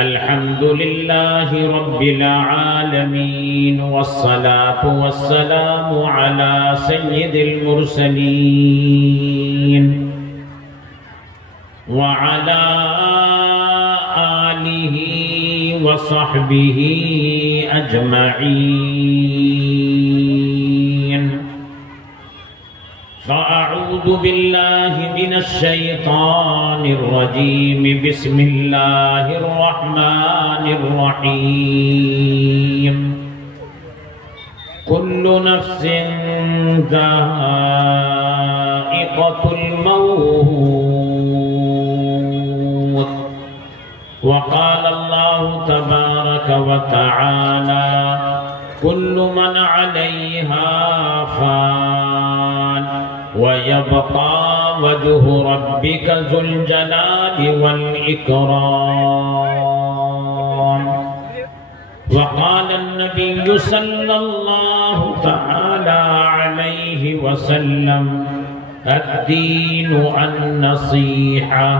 الحمد لله رب العالمين والصلاة والسلام على سيد المرسلين وعلى آله وصحبه أجمعين. فأعوذ بالله من الشيطان الرجيم. بسم الله الرحمن الرحيم. كل نفس ذائقة الموت. وقال الله تبارك وتعالى كل من عليها فان ويبقى وجه ربك ذو الجلال والإكرام. وقال النبي صلى الله تعالى عليه وسلم الدين النصيحة.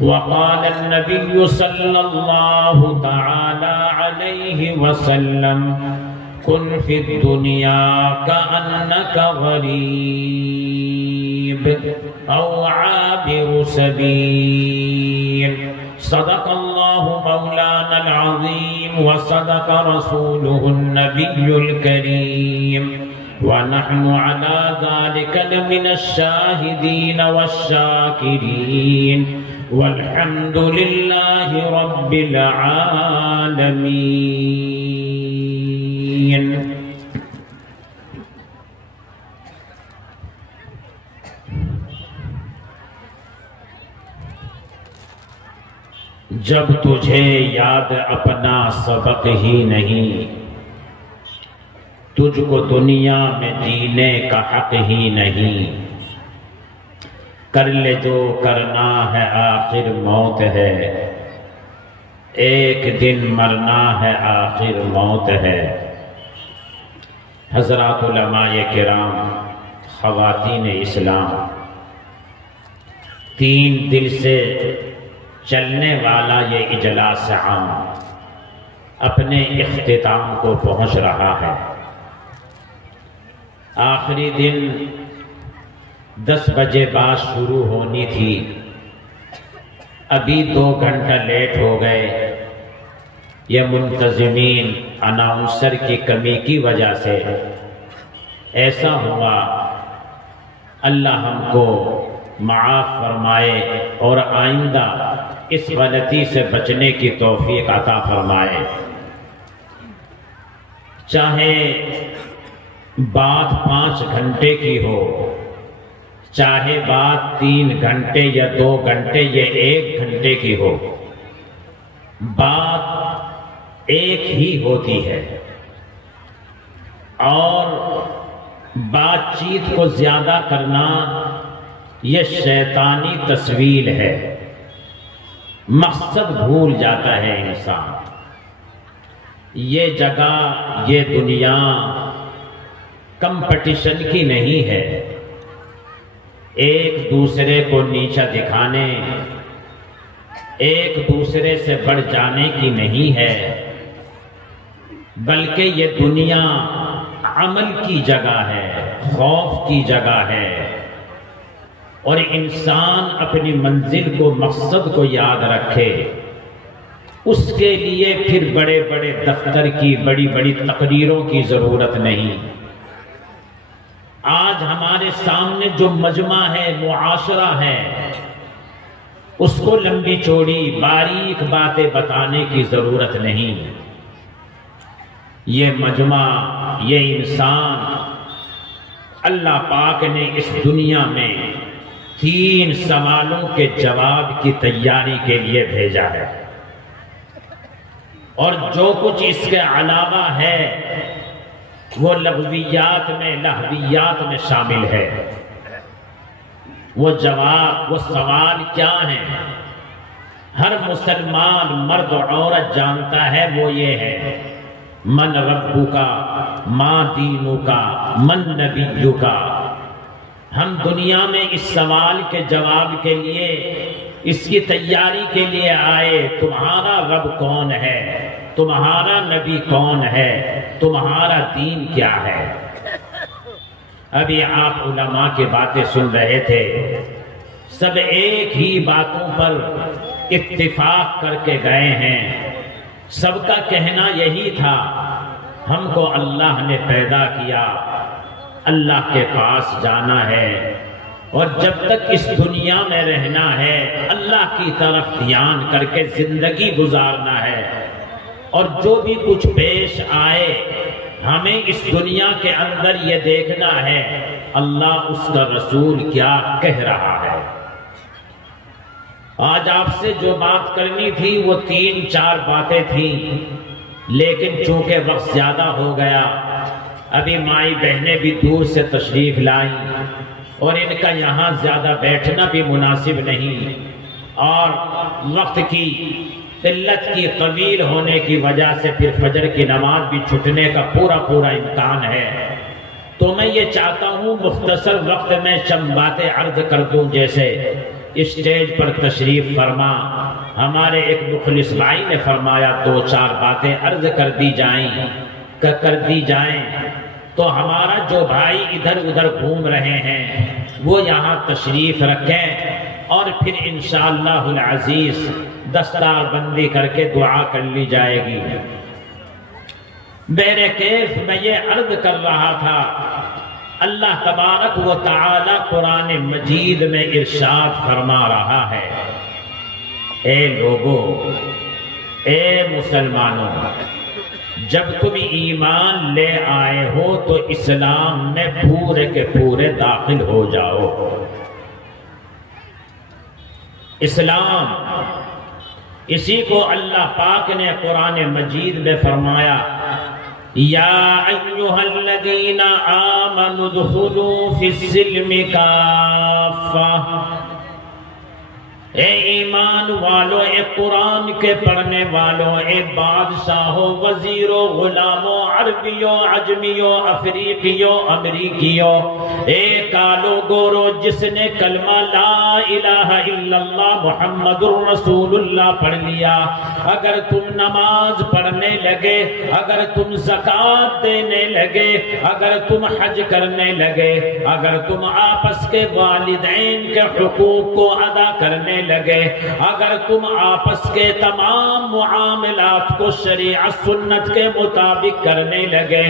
وقال النبي صلى الله تعالى عليه وسلم كن في الدنيا كأنك غريب أو عابر سبيل. صدق الله مولانا العظيم وصدق رسوله النبي الكريم ونحن على ذلك لمن الشاهدين والشاكرين والحمد لله رب العالمين. جب تجھے یاد اپنا سبق ہی نہیں، تجھ کو دنیا میں جینے کا حق ہی نہیں، کر لے جو کرنا ہے آخر موت ہے، ایک دن مرنا ہے آخر موت ہے۔ حضرات علماء کرام، خواتین اسلام، 3 دن سے چلنے والا یہ اجلاس عام اپنے اختتام کو پہنچ رہا ہے۔ آخری دن 10 بجے بعد شروع ہونی تھی، ابھی 2 گھنٹہ لیٹ ہو گئے۔ یہ منتظمین اناؤنسر کی کمی کی وجہ سے ایسا ہوا۔ اللہ ہم کو معاف فرمائے اور آئندہ اس غلطی سے بچنے کی توفیق عطا فرمائے۔ چاہے بات 5 گھنٹے کی ہو، چاہے بات 3 گھنٹے یا 2 گھنٹے یا 1 گھنٹے کی ہو، بات ایک ہی ہوتی ہے، اور بات چیت کو زیادہ کرنا یہ شیطانی تسویل ہے۔ مقصد بھول جاتا ہے انسان۔ یہ جگہ، یہ دنیا کمپٹیشن کی نہیں ہے، ایک دوسرے کو نیچا دکھانے، ایک دوسرے سے بڑھ جانے کی نہیں ہے، بلکہ یہ دنیا عمل کی جگہ ہے، خوف کی جگہ ہے، اور انسان اپنی منزل کو، مقصد کو یاد رکھے۔ اس کے لیے پھر بڑے بڑے دفتر کی، بڑی بڑی تقریروں کی ضرورت نہیں۔ آج ہمارے سامنے جو مجمع ہے، معاشرہ ہے، اس کو لمبی چوڑی باریک باتیں بتانے کی ضرورت نہیں۔ یہ مجمع، یہ انسان اللہ پاک نے اس دنیا میں 3 سوالوں کے جواب کی تیاری کے لیے بھیجا ہے، اور جو کچھ اس کے علاوہ ہے وہ لغویات میں، لہویات میں شامل ہے۔ وہ جواب، وہ سوال کیا ہیں؟ ہر مسلمان مرد و عورت جانتا ہے، وہ یہ ہے: من ربک، ما دینک، من نبیک۔ ہم دنیا میں اس سوال کے جواب کے لیے اس کی تیاری کے لیے آئے تمہارا رب کون ہے، تمہارا نبی کون ہے، تمہارا دین کیا ہے۔ ابھی آپ علماء کی باتیں سن رہے تھے، سب ایک ہی باتوں پر اتفاق کر کے گئے ہیں، سب کا کہنا یہی تھا، ہم کو اللہ نے پیدا کیا، اللہ کے پاس جانا ہے، اور جب تک اس دنیا میں رہنا ہے اللہ کی طرف دھیان کر کے زندگی گزارنا ہے، اور جو بھی کچھ پیش آئے ہمیں اس دنیا کے اندر یہ دیکھنا ہے اللہ اس کا رسول کیا کہہ رہا ہے۔ آج آپ سے جو بات کرنی تھی وہ 3-4 باتیں تھیں، لیکن چونکہ وقت زیادہ ہو گیا، ابھی مائی بہنیں بھی دور سے تشریف لائیں اور ان کا یہاں زیادہ بیٹھنا بھی مناسب نہیں، اور وقت کی قلت کی طویل ہونے کی وجہ سے پھر فجر کی نماز بھی چھٹنے کا پورا امکان ہے، تو میں یہ چاہتا ہوں مختصر وقت میں چند باتیں عرض کر دوں۔ جیسے اسٹیج پر تشریف فرما ہمارے ایک مخلص بھائی نے فرمایا 2-4 باتیں عرض کر دی جائیں، تو ہمارا جو بھائی ادھر ادھر گھوم رہے ہیں وہ یہاں تشریف رکھیں، اور پھر انشاءاللہ العزیز دستار بندی کر کے دعا کر لی جائے گی۔ میرے کیف میں یہ عرض کر رہا تھا، اللہ تبارک و تعالی قرآن مجید میں ارشاد فرما رہا ہے، اے لوگو، اے مسلمانوں، جب تم ایمان لے آئے ہو تو اسلام میں پورے کے پورے داخل ہو جاؤ۔ اسلام، اسی کو اللہ پاک نے قرآن مجید میں فرمایا، یا ایھا الذین آمنوا ادخلوا فی السلم کافہ، اے ایمان والو، اے قرآن کے پڑھنے والوں، اے بادشاہوں، وزیروں، غلاموں، عربیوں، عجمیوں، افریقیوں، امریکیوں، اے کالو گورو، جس نے کلمہ لا الہ الا اللہ محمد الرسول اللہ پڑھ لیا، اگر تم نماز پڑھنے لگے، اگر تم زکوٰۃ دینے لگے، اگر تم حج کرنے لگے، اگر تم آپس کے والدین کے حقوق کو ادا کرنے لگے، اگر تم آپس کے تمام معاملات کو شریعت سنت کے مطابق کرنے لگے،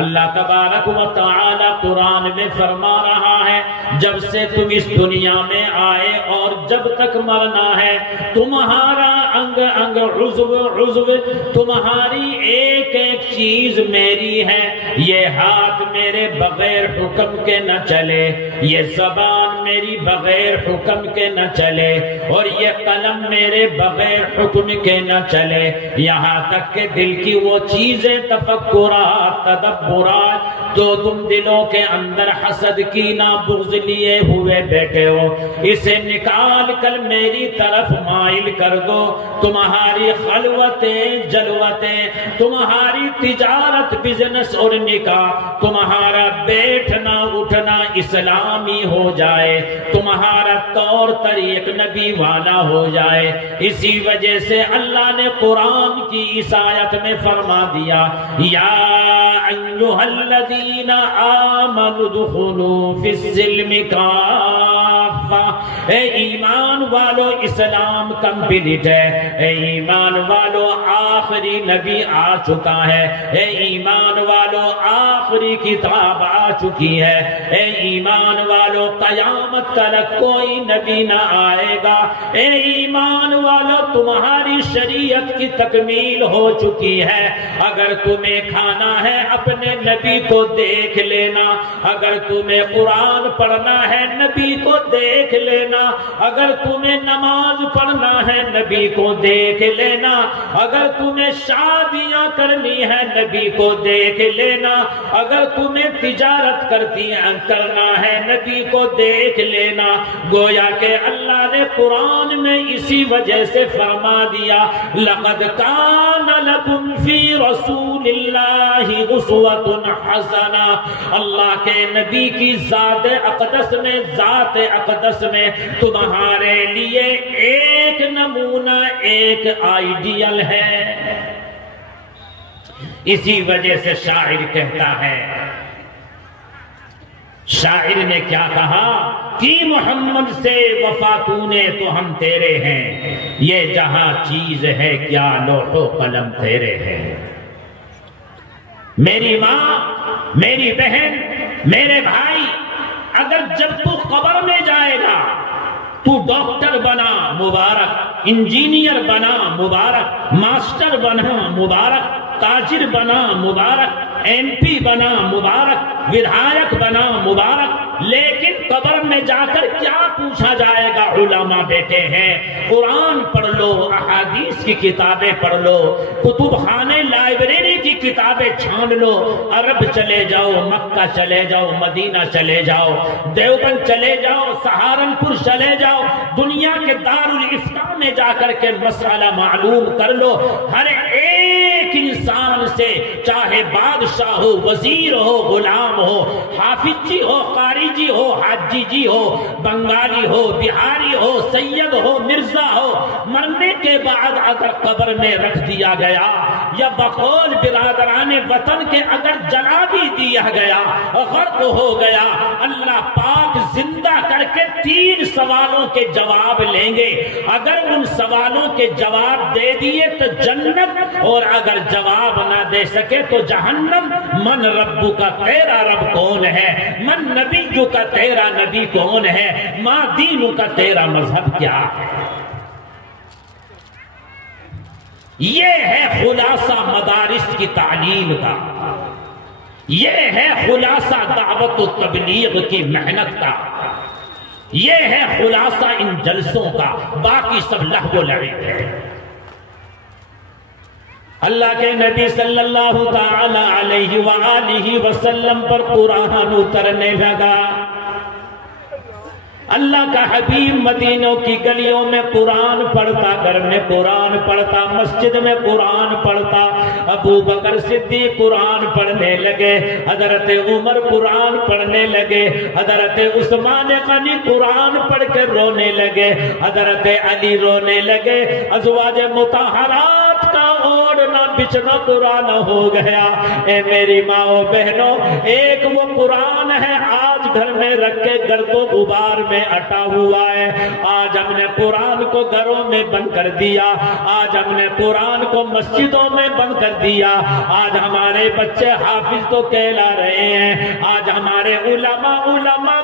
اللہ تبارک و تعالی قرآن میں فرما رہا ہے، جب سے تم اس دنیا میں آئے اور جب تک مرنا ہے، تمہارا انگ انگ، عضو، تمہاری ایک ایک چیز میری ہے، یہ ہاتھ میرے بغیر حکم کے نہ چلے، یہ زبان میری بغیر حکم کے نہ چلے، اور یہ قلم میرے بغیر حکم کے نہ چلے، یہاں تک کہ دل کی وہ چیزیں، تفکرات، تدبرات جو تم دلوں کے اندر حسد کینہ بغض لیے ہوئے بیٹھے ہو، اسے نکال کر میری طرف مائل کر دو۔ تمہاری خلوتیں، جلوتیں، تمہاری تجارت، بزنس اور نکاح، تمہارا بیٹھنا اٹھنا اسلامی ہو جائے، تمہارا طور طریق نبی والا ہو جائے۔ اسی وجہ سے اللہ نے قرآن کی اس آیت میں فرما دیا، یا ایھا الذین آمنوا ادخلوا فی السلم کافہ، اے ایمان والو، اسلام کمپلیٹ ہے، اے ایمان والو، آخری نبی آ چکا ہے، اے ایمان والو، آخری کتاب آ چکی ہے، اے ایمان والو، قیامت تک کوئی نبی نہ آئے گا، اے ایمان والو، تمہاری شریعت کی تکمیل ہو چکی ہے، اگر تمہیں کھانا ہے اپنے نبی کو دیکھ لینا، اگر تمہیں قرآن پڑھنا ہے نبی کو دیکھ لینا، اگر تمہیں نماز پڑھنا ہے نبی کو دیکھ لینا، اگر تمہیں شادیاں کرنی ہے نبی کو دیکھ لینا، اگر تمہیں تجارت کرنا ہے نبی کو دیکھ لینا۔ گویا کہ اللہ نے قرآن میں اسی وجہ سے فرما دیا، لقد کان لکم فی رسول اللہ اسوۃ حسنہ، اللہ کے نبی کی ذات اقدس میں تمہارے لیے ایک نمونہ، ایک آئیڈیل ہے۔ اسی وجہ سے شاعر کہتا ہے، شاعر نے کیا کہا کہ محمد سے وفا تو نے تو ہم تیرے ہیں، یہ جہاں چیز ہے کیا لوح و قلم تیرے ہیں۔ میری ماں، میری بہن، میرے بھائی، اگر جب تو قبر میں جائے گا تو ڈاکٹر بنا مبارک، انجینئر بنا مبارک، ماسٹر بنا مبارک، تاجر بنا مبارک، ایم پی بنا مبارک، ودھایک بنا مبارک، لیکن قبر میں جا کر کیا پوچھا جائے گا؟ علماء بیٹے ہیں، قرآن پڑھ لو، احادیث کی کتابیں پڑھ لو، کتب خانے لائبریری کی کتابیں چھان لو، عرب چلے جاؤ، مکہ چلے جاؤ، مدینہ چلے جاؤ، دیوبند چلے جاؤ، سہارنپور چلے جاؤ، دنیا کے دارالافتاء میں جا کر کے مسئلہ معلوم کر لو۔ ہر ایک انسان سے، چاہے بادشاہ ہو، وزیر ہو، غلام ہو، حافظ جی ہو، قاری جی ہو، حاجی جی ہو، بنگالی ہو، بہاری ہو، سید ہو، مرزا ہو، مرنے کے بعد اگر قبر میں رکھ دیا گیا یا بقول برادران وطن کے اگر جلا بھی دیا گیا، غرق ہو گیا، اللہ پاک زندہ کر کے 3 سوالوں کے جواب لیں گے۔ اگر ان سوالوں کے جواب دے دیے تو جنت، اور اگر جواب نہ دے سکے تو جہنم۔ من ربو کا تیرا رب کون ہے؟ من نبی کا تیرا نبی کون ہے؟ ماں دینو کا تیرا مذہب کیا ہے؟ یہ ہے خلاصہ مدارس کی تعلیم کا، یہ ہے خلاصہ دعوت و تبلیغ کی محنت کا، یہ ہے خلاصہ ان جلسوں کا، باقی سب لہو و لعب ہے۔ اللہ کے نبی صلی اللہ تعالی علیہ وآلہ وسلم پر قرآن اترنے لگا۔ اللہ کا حبیب مدینوں کی گلیوں میں قرآن پڑھتا، گھر میں قرآن پڑھتا، مسجد میں قرآن پڑھتا۔ ابو بکر صدیق قرآن پڑھنے لگے، حضرت عمر قرآن پڑھنے لگے، حضرت عثمان غنی قرآن پڑھ کے رونے لگے، حضرت علی رونے لگے، ازواج مطہرات کا اوڑھنا بچھنا قرآن ہو گیا۔ اے میری ماں و بہنوں، ایک وہ قرآن ہے آج گھر میں رکھ کے گرد و غبار میں اٹا ہوا ہے۔ آج ہم نے قرآن کو گھروں میں بند کر دیا، آج ہم نے قرآن کو مسجدوں میں بند کر دیا، آج ہمارے بچے حافظ تو کہلا رہے ہیں، آج ہمارے علماء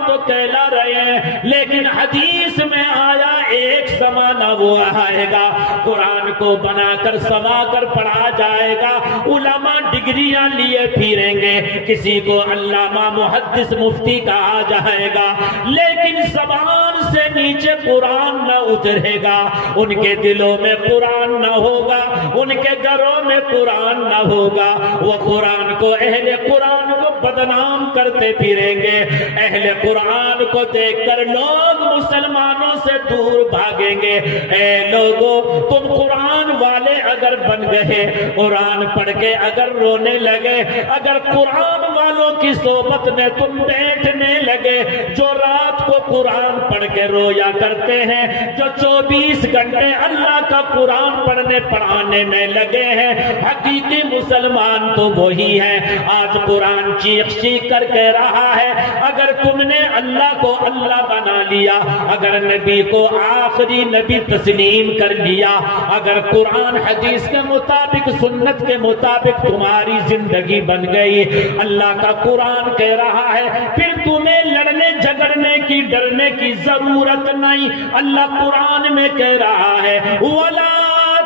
تو کہلا رہے ہیں، لیکن حدیث میں آیا ایک زمانہ وہ آئے گا قرآن کو بنا کر سوا کر پڑھا جائے گا، علماء ڈگریاں لیے پھریں گے، کسی کو علامہ محدث مفتی کہا جائے گا، لیکن زبان سے نیچے قرآن نہ اترے گا، ان کے دلوں میں قرآن نہ ہوگا، ان کے گھروں میں قرآن نہ ہوگا۔ وہ قرآن کو، اہل قرآن کو بدنام کرتے پھریں گے، اہل قرآن کو دیکھ کر لوگ مسلمانوں سے دور بھاگیں گے۔ اے لوگو، تم قرآن والے اگر بن گئے، قرآن پڑھ کے اگر رونے لگے، اگر قرآن والوں کی صحبت میں تم بیٹھنے لگے، جو رات کو قرآن پڑھ کے رویا کرتے ہیں، جو 24 گھنٹے اللہ کا قرآن پڑھنے پڑھانے میں لگے ہیں، حقیقی مسلمان تو وہی ہے۔ آج قرآن چیخ چیخ کر کہہ رہا ہے، اگر تم نے اللہ کو اللہ بنا لیا، اگر نبی کو آخری نبی تسلیم کر لیا، اگر قرآن حدیث کے مطابق، سنت کے مطابق تمہاری زندگی بن گئی، اللہ کا قرآن کہہ رہا ہے، پھر تمہیں لڑنے جھگڑنے کی، ڈرنے کی ضرورت نہیں۔ اللہ قرآن میں کہہ رہا ہے، وَلَا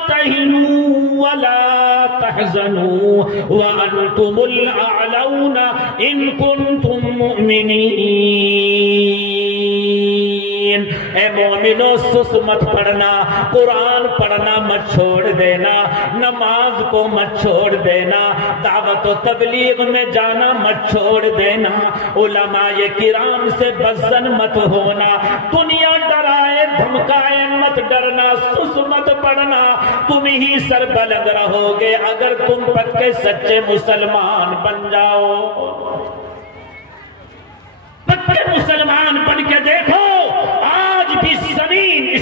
تَهِنُوا وَلَا تَحْزَنُوا وَأَنْتُمُ الْأَعْلَوْنَ إِن كُنتُم مُؤْمِنِينَ۔ اے مومنو، سست مت پڑھنا، قرآن پڑھنا مت چھوڑ دینا، نماز کو مت چھوڑ دینا، دعوت و تبلیغ میں جانا مت چھوڑ دینا، علماء کرام سے بزن مت ہونا، دنیا ڈرائے دھمکائے مت ڈرنا، سست مت پڑھنا، تم ہی سربلند رہو گے اگر تم پکے سچے مسلمان بن جاؤ۔ پکے مسلمان بن کے دیکھو، آج بھی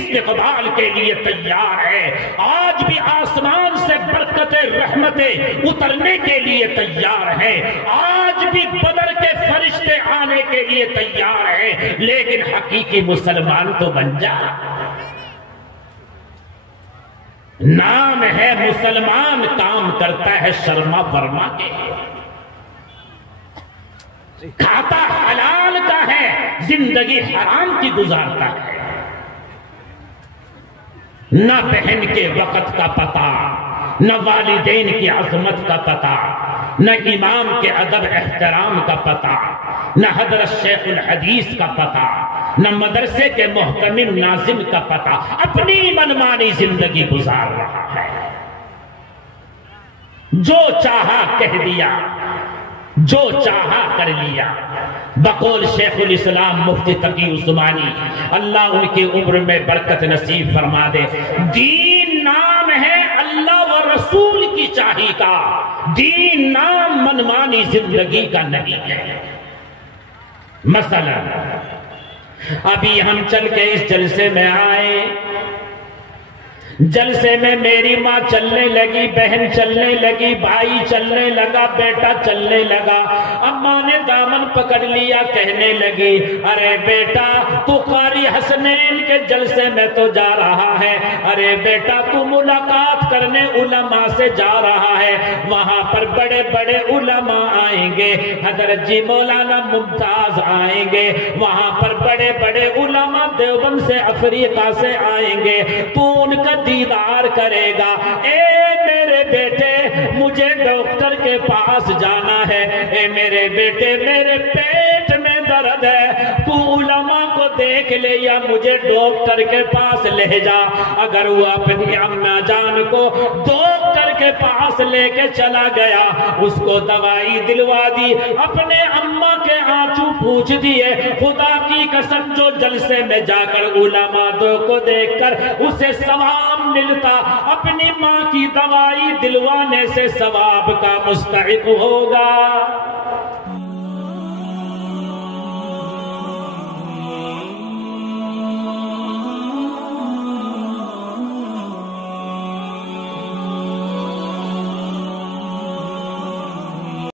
استقبال کے لیے تیار ہے، آج بھی آسمان سے برکتیں رحمتیں اترنے کے لیے تیار ہے، آج بھی بدر کے فرشتے آنے کے لیے تیار ہے، لیکن حقیقی مسلمان تو بن جا۔ نام ہے مسلمان، کام کرتا ہے شرما ورما کے، کھاتا حلال کا ہے، زندگی حرام کی گزارتا ہے، نہ بہن کے وقت کا پتہ، نہ والدین کی عظمت کا پتہ، نہ امام کے ادب احترام کا پتہ، نہ حضرت شیخ الحدیث کا پتہ، نہ مدرسے کے محتمم ناظم کا پتہ، اپنی منمانی زندگی گزار رہا ہے، جو چاہا کہہ دیا، جو چاہا کر لیا۔ بقول شیخ الاسلام مفتی تقی عثمانی، اللہ ان کی عمر میں برکت نصیب فرما دے، دین نام ہے اللہ و رسول کی چاہی کا، دین نام منمانی زندگی کا نہیں ہے۔ مثلا ابھی ہم چل کے اس جلسے میں آئے، جلسے میں میری ماں چلنے لگی، بہن چلنے لگی، بھائی چلنے لگا، بیٹا چلنے لگا، اماں نے دامن پکڑ لیا، کہنے لگی ارے بیٹا تو قاری حسنین کے جلسے میں تو جا رہا ہے، ارے بیٹا تو ملاقات کرنے علماء سے جا رہا ہے، وہاں پر بڑے بڑے علماء آئیں گے، حضرت جی مولانا ممتاز آئیں گے، وہاں پر بڑے بڑے علماء دیوبند سے افریقہ سے آئیں گے، تو ان کا دیدار کرے گا۔ اے میرے بیٹے مجھے ڈاکٹر کے پاس جانا ہے، اے میرے بیٹے میرے پیٹ میں درد ہے، تو علماء کو دیکھ لے یا مجھے ڈاکٹر کے پاس لے جا۔ اگر وہ اپنی اماں جان کو ڈاکٹر کے پاس لے کے چلا گیا، اس کو دوائی دلوا دی، اپنے اماں کے آنسو پوچھ دیے، خدا کی قسم جو جلسے میں جا کر علماء کو دیکھ کر اسے ثواب ملتا، اپنی ماں کی دوائی دلوانے سے ثواب کا مستحق ہوگا۔